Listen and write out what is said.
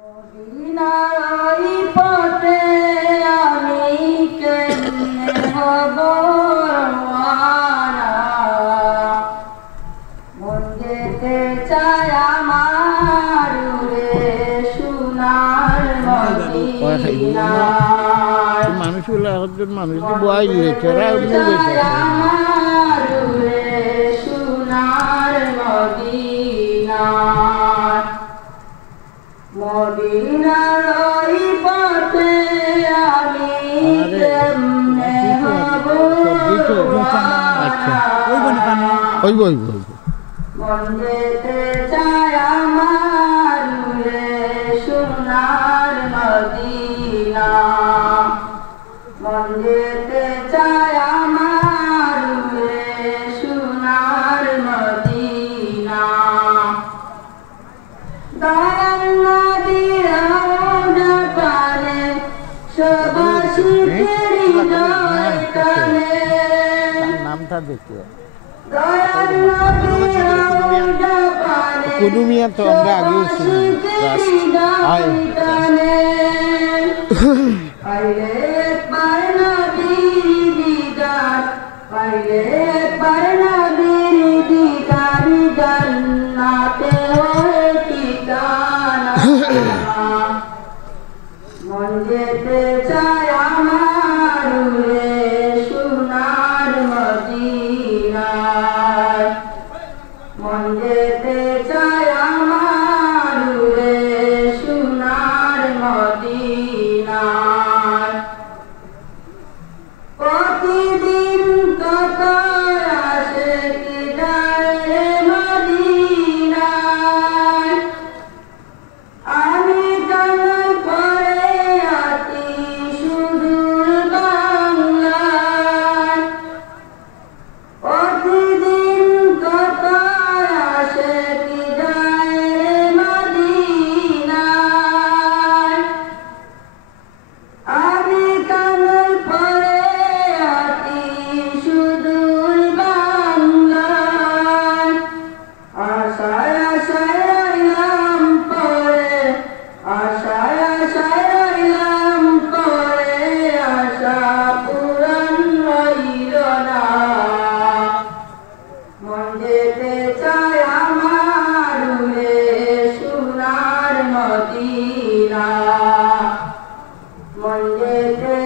মদিনার পথে আমি কেমনে হব রওয়ানা, মন যেতে চায় আমার রে সোনার মদিনায়। মানুষগুলো একজন মানুষকে বয়াই দিয়েছে ওরা আমার রে সোনার মদিনায়। মদিনার ওই পথে আমি কেমনে হব রওয়ানা, মন যেতে চায় আমার রে সোনার মদিনা, মন যেতে চায় আমার রে সোনার মদিনা। দয়াল নবীর রওজা পানে সবাসীদের হৃদয় টানে, নামটা দেখে দয়াল নবীর রওজা পানে কুদুমিয়া তো আমরা আগেও সবাসীদের হৃদয় টানে। পাইলে একবার নবীর দিদার, পাইলে একবার নবীর দিদার, জান্নাতে হয় ঠিকানা। মন যেতে চায় আমার রে সোনার মদিনায়, মন যেতে চায় আমার রে সোনার মদিনায়। প্রতিদিন কত আশিক যায় রে মদিনায়, আমি কান্নায় পড়ে আছি সুদূর বাংলায়। প্রতিদিন কত আশিক যায় রে মদিনায়, আমি কান্নায় পড়ে আছি সুদূর বাংলায়। আশায় আশায় রইলাম পরে, আশায় আশায় রইলাম পরে, আশা পূরণ হইল না। মন যেতে চায় আমার রে সোনার মদিনা, মন যেতে